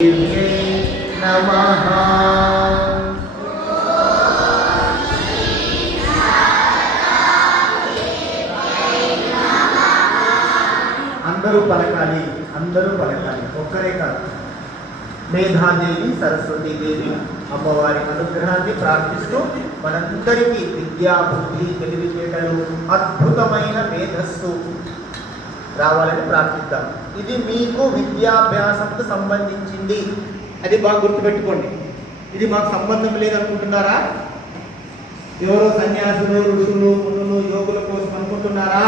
నమః. అందరూ పలకాలి, అందరూ పలకాలి, ఒక్కరే కాదు. మేధాదేవి సరస్వతీదేవి అమ్మవారి అనుగ్రహాన్ని ప్రార్థిస్తూ మనందరికీ విద్యా బుద్ధి తెలివితేటలు అద్భుతమైన మేధస్సు రావాలని ప్రార్థిద్దాం. ఇది మీకు విద్యాభ్యాసంకు సంబంధించింది, అది బాగా గుర్తుపెట్టుకోండి. ఇది మాకు సంబంధం లేదనుకుంటున్నారా? ఎవరో సన్యాసులు, ఋషులు, మునులు, యోగుల కోసం అనుకుంటున్నారా?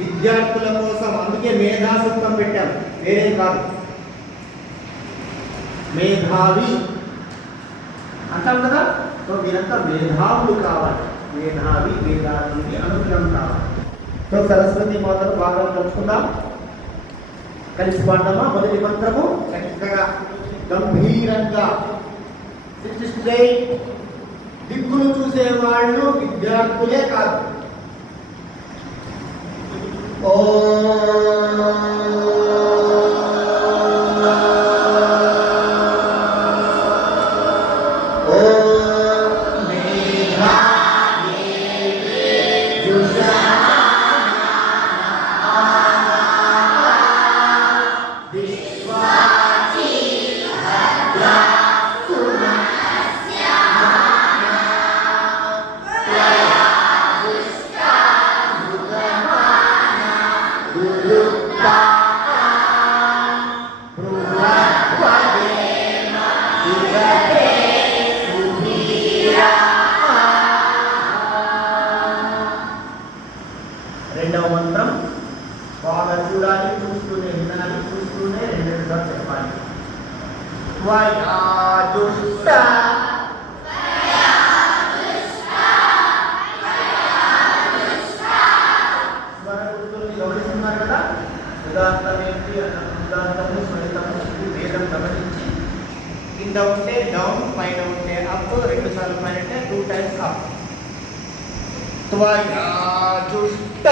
విద్యార్థుల కోసం. అందుకే మేధాసూత్రం పెట్టాం, వేరేం కాదు. మేధావి అంటాం కదా, సో మీరంతా మేధావులు కావాలి. మేధావి మేధావికి అనుగ్రహం కావాలి. సో సరస్వతి మాతను బాగా తలుచుకుందాం. కలిసి పాడదామా? మొదటి మంత్రము చక్కగా గంభీరంగా. దిక్కులు చూసేవాళ్ళు విద్యార్థులే కాదు. ఓ రెండవ మంత్రం బాగా చూడాలి, చూస్తూనే వినాలి, చూస్తూనే రెండేళ్ళుగా చెప్పాలి. వయాదుష్ట స్వరగుర్తుల్ని గమనిస్తున్నారు కదా. ఉదాంతం ఏంటి, ఉదాంతము, స్వరితము, వేదం గమనించి కింద ఉంటే డౌన్, పైన ఉంటే అప్, 2 సార్లు పైన అంటే 2 times అప్. త్వయాజుష్ట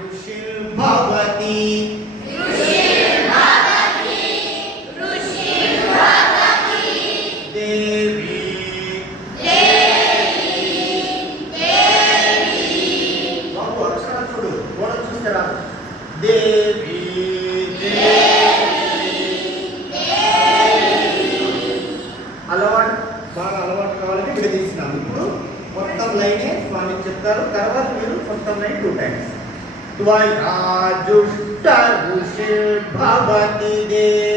ఋషిర్భవతి దేవి బాబు అక్షరాలు చూడు, గోడ చూస్తే రాదు. దేవి బాగా అలవాటు కావాలని విడదీసినాం. ఇప్పుడు మొత్తం లైనే స్వామి చెప్తారు, తర్వాత మీరు మొత్తం లైన్ 2 times. త్వయాజుష్ట ఋషిర్భవతి దేవి